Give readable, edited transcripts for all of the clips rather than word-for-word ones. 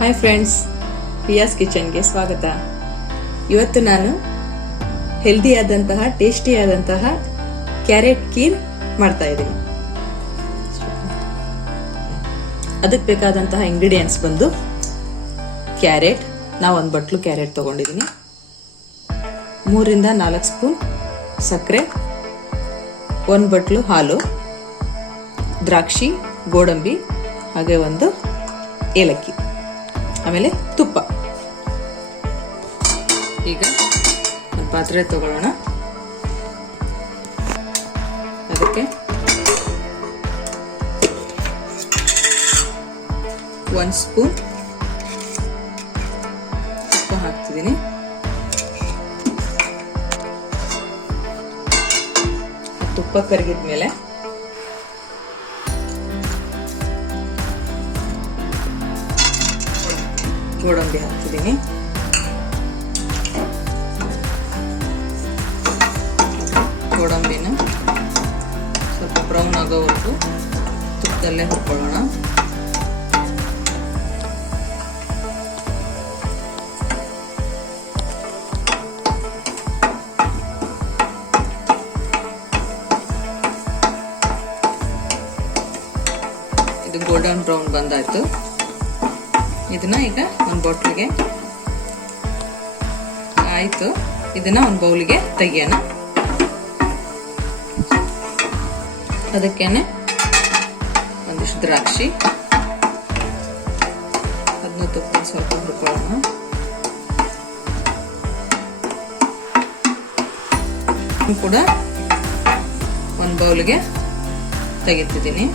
Hi friends, ಪಿಯಾಸ್ ಕಿಚನ್ಗೆ ಸ್ವಾಗತ. ಇವತ್ತು ನಾನು ಹೆಲ್ದಿಯಾದಂತಹ ಟೇಸ್ಟಿಯಾದಂತಹ ಕ್ಯಾರೆಟ್ ಖೀರ್ ಮಾಡ್ತಾ ಇದ್ದೀನಿ. ಅದಕ್ಕೆ ಬೇಕಾದಂತಹ ಇಂಗ್ರೀಡಿಯೆಂಟ್ಸ್ ಬಂದು ಕ್ಯಾರೆಟ್. ನಾವು ಒಂದು ಬಟ್ಲು ಕ್ಯಾರೆಟ್ ತಗೊಂಡಿದ್ದೀನಿ. 3 ರಿಂದ 4 ಸ್ಪೂನ್ ಸಕ್ಕರೆ, 1 ಬಟ್ಲು ಹಾಲು, ದ್ರಾಕ್ಷಿ, ಗೋಡಂಬಿ, ಹಾಗೆ 1 ಏಲಕ್ಕಿ, ಆಮೇಲೆ ತುಪ್ಪ. ಈಗ ಒಂದು ಪಾತ್ರೆ ತಗೊಳ್ಳೋಣ. ಅದಕ್ಕೆ 1 ಸ್ಪೂನ್ ತುಪ್ಪ ಹಾಕ್ತಿದ್ದೀನಿ. ತುಪ್ಪ ಕರಗಿದ್ಮೇಲೆ ಗೋಡಂಬಿ ಹಾಕ್ತಿದ್ದೀನಿ. ಗೋಡಂಬಿನ ಸ್ವಲ್ಪ ಬ್ರೌನ್ ಆಗೋವರೆಗೂ ತುಪ್ಪದಲ್ಲೇ ಹುರ್ಕೊಳ್ಳೋಣ. ಇದು ಗೋಲ್ಡನ್ ಬ್ರೌನ್ ಬಂದಾಯ್ತು. ಇದನ್ನ ಈಗ ಒಂದು ಬಾಟ್ಲಿಗೆ ಆಯ್ತು. ಇದನ್ನ ಒಂದು ಬೌಲಿಗೆ ತೆಗಿಯೋಣ. ಅದಕ್ಕೇನೆ ಒಂದಿಷ್ಟು ದ್ರಾಕ್ಷಿ, ಅದನ್ನ ತುಪ್ಪ ಸ್ವಲ್ಪ ಹುರ್ಕೊಳ್ಳೋಣ. ಕೂಡ ಒಂದು ಬೌಲಿಗೆ ತೆಗಿತಿದ್ದೀನಿ.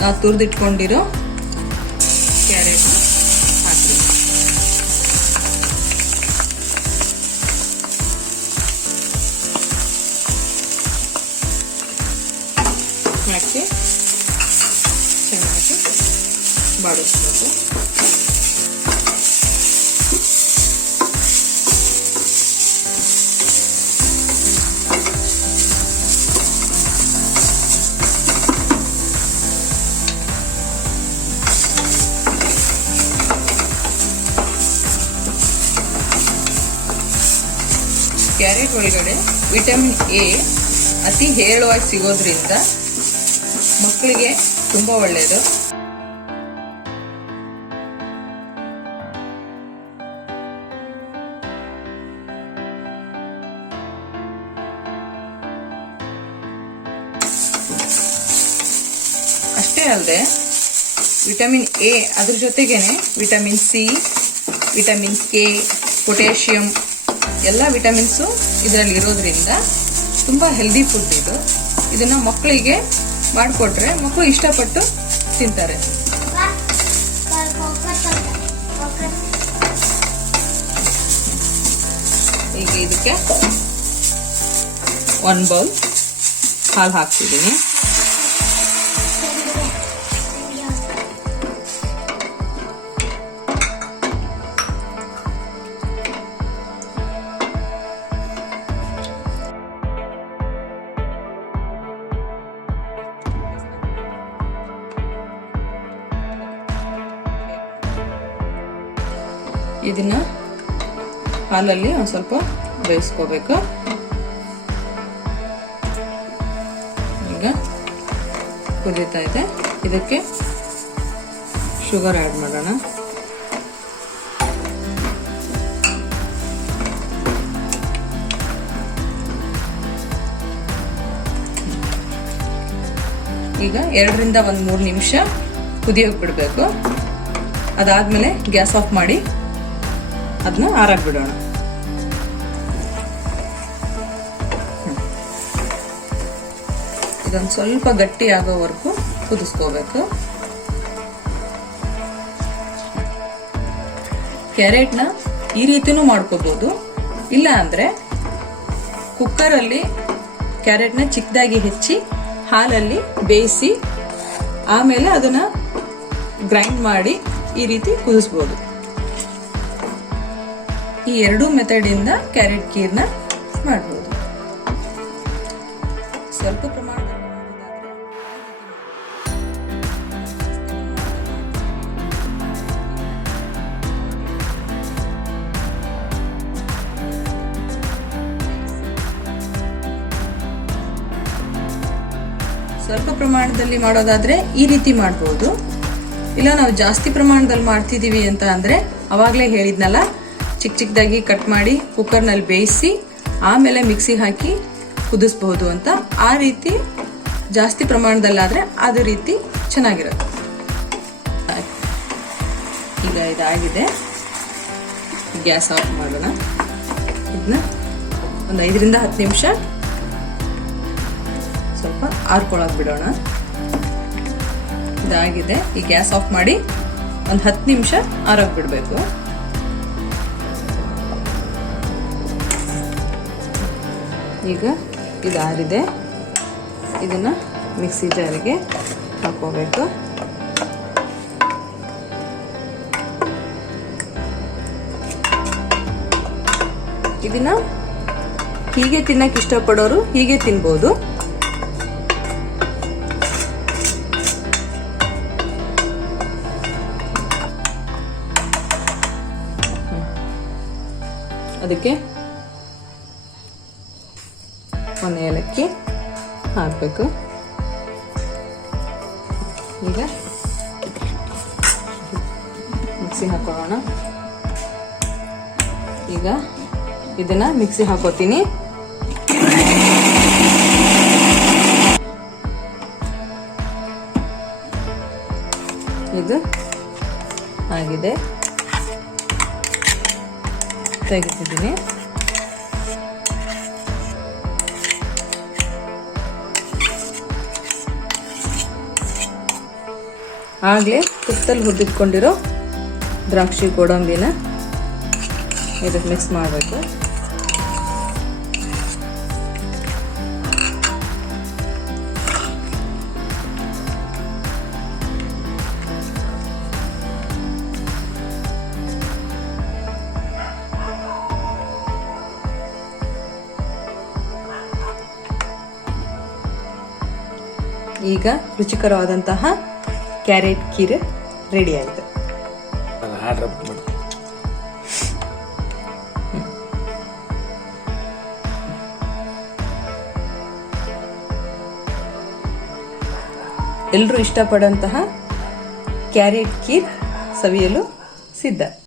ನಾವು ತುರಿದಿಟ್ಕೊಂಡಿರೋ ಕ್ಯಾರೆಟ್ ಹಾಕಿ ಚೆನ್ನಾಗಿ ಬಾಡಿಸ್ಬೇಕು. ಕ್ಯಾರೆಟ್ ಒಳಗಡೆ ವಿಟಮಿನ್ ಎ ಅತಿ ಹೇರಳವಾಗಿ ಸಿಗೋದ್ರಿಂದ ಮಕ್ಕಳಿಗೆ ತುಂಬ ಒಳ್ಳೆಯದು. ಅಷ್ಟೇ ಅಲ್ಲದೆ ವಿಟಮಿನ್ ಎ ಅದ್ರ ಜೊತೆಗೇನೆ vitamin C, vitamin K, potassium ಎಲ್ಲ ವಿಟಮಿನ್ಸು ಇದರಲ್ಲಿ ಇರೋದ್ರಿಂದ ತುಂಬ ಹೆಲ್ದಿ ಫುಡ್ ಇದು. ಇದನ್ನ ಮಕ್ಕಳಿಗೆ ಮಾಡಿಕೊಟ್ರೆ ಮಕ್ಕಳು ಇಷ್ಟಪಟ್ಟು ತಿಂತಾರೆ. ಈಗ ಇದಕ್ಕೆ 1 ಬೌಲ್ ಹಾಲು ಹಾಕ್ತಿದ್ದೀನಿ. ಇದನ್ನ ಹಾಲಲ್ಲಿ ಒಂದು ಸ್ವಲ್ಪ ಬೇಯಿಸ್ಕೋಬೇಕು. ಈಗ ಕುದೀತಾ ಇದೆ. ಇದಕ್ಕೆ ಶುಗರ್ ಆ್ಯಡ್ ಮಾಡೋಣ. ಈಗ 2 ರಿಂದ 3 ನಿಮಿಷ ಕುದಿಯೋಕೆ ಬಿಡಬೇಕು. ಅದಾದ್ಮೇಲೆ ಗ್ಯಾಸ್ ಆಫ್ ಮಾಡಿ ಅದನ್ನ ಆರಾಕ್ ಬಿಡೋಣ. ಇದೊಂದು ಸ್ವಲ್ಪ ಗಟ್ಟಿ ಆಗೋವರೆಗೂ ಕುದಿಸ್ಕೋಬೇಕು. ಕ್ಯಾರೆಟ್ನ ಈ ರೀತಿನೂ ಮಾಡ್ಕೋಬಹುದು. ಇಲ್ಲ ಅಂದ್ರೆ ಕುಕ್ಕರಲ್ಲಿ ಕ್ಯಾರೆಟ್ನ ಚಿಕ್ಕದಾಗಿ ಹೆಚ್ಚಿ ಹಾಲಲ್ಲಿ ಬೇಯಿಸಿ ಆಮೇಲೆ ಅದನ್ನ ಗ್ರೈಂಡ್ ಮಾಡಿ ಈ ರೀತಿ ಕುದಿಸ್ಬೋದು. ಈ 2 ಮೆಥಡ್ ಇಂದ ಕ್ಯಾರೆಟ್ ಖೀರ್ನ ಮಾಡಬಹುದು. ಸ್ವಲ್ಪ ಪ್ರಮಾಣದಲ್ಲಿ ಮಾಡೋದಾದ್ರೆ ಸ್ವಲ್ಪ ಪ್ರಮಾಣದಲ್ಲಿ ಮಾಡೋದಾದ್ರೆ ಈ ರೀತಿ ಮಾಡ್ಬೋದು. ಇಲ್ಲ ನಾವು ಜಾಸ್ತಿ ಪ್ರಮಾಣದಲ್ಲಿ ಮಾಡ್ತಿದೀವಿ ಅಂತ ಅಂದ್ರೆ ಅವಾಗಲೇ ಹೇಳಿದ್ನಲ್ಲ, ಚಿಕ್ಕ ಚಿಕ್ಕದಾಗಿ ಕಟ್ ಮಾಡಿ ಕುಕ್ಕರ್ನಲ್ಲಿ ಬೇಯಿಸಿ ಆಮೇಲೆ ಮಿಕ್ಸಿ ಹಾಕಿ ಕುದಿಸ್ಬಹುದು ಅಂತ. ಆ ರೀತಿ ಜಾಸ್ತಿ ಪ್ರಮಾಣದಲ್ಲಾದ್ರೆ ಅದೇ ರೀತಿ ಚೆನ್ನಾಗಿರುತ್ತೆ. ಈಗ ಇದಾಗಿದೆ, ಗ್ಯಾಸ್ ಆಫ್ ಮಾಡೋಣ. ಇದನ್ನ ಒಂದು 5 ರಿಂದ 10 ನಿಮಿಷ ಸ್ವಲ್ಪ ಆರ್ಕೊಳಕ್ ಬಿಡೋಣ. ಇದಾಗಿದೆ, ಈ ಗ್ಯಾಸ್ ಆಫ್ ಮಾಡಿ ಒಂದು 10 ನಿಮಿಷ ಆರೋಗ್ ಬಿಡಬೇಕು. ಈಗ ಇದಾರಿದೆ, ಇದನ್ನ ಮಿಕ್ಸಿ ಜಾರಿಗೆ ಹಾಕೋಬೇಕು. ಇದನ್ನ ಹೀಗೆ ತಿನ್ನಕ್ಕೆ ಇಷ್ಟಪಡೋರು ಹೀಗೆ ತಿನ್ಬೋದು. ಅದಕ್ಕೆ ಒಂದು ಏಲಕ್ಕಿ ಹಾಕಬೇಕು. ಈಗ ಮಿಕ್ಸಿ ಹಾಕೊಳ್ಳೋಣ. ಈಗ ಇದನ್ನ ಮಿಕ್ಸಿ ಹಾಕೋತೀನಿ. ಇದು ಆಗಿದೆ, ತೆಗೆದಿದ್ದೀನಿ. ಆಗ್ಲೇ ತುಪ್ಪದಲ್ಲಿ ಹುರಿದಿಟ್ಕೊಂಡಿರೋ ದ್ರಾಕ್ಷಿ ಗೋಡಂಬಿನ ಇದಕ್ಕೆ ಮಿಕ್ಸ್ ಮಾಡಬೇಕು. ಈಗ ರುಚಿಕರವಾದಂತಹ ಕ್ಯಾರೆಟ್ ಖೀರ್ ರೆಡಿ ಆಯಿತು. ಎಲ್ಲರೂ ಇಷ್ಟಪಡುವಂತಹ ಕ್ಯಾರೆಟ್ ಖೀರ್ ಸವಿಯಲು ಸಿದ್ಧ.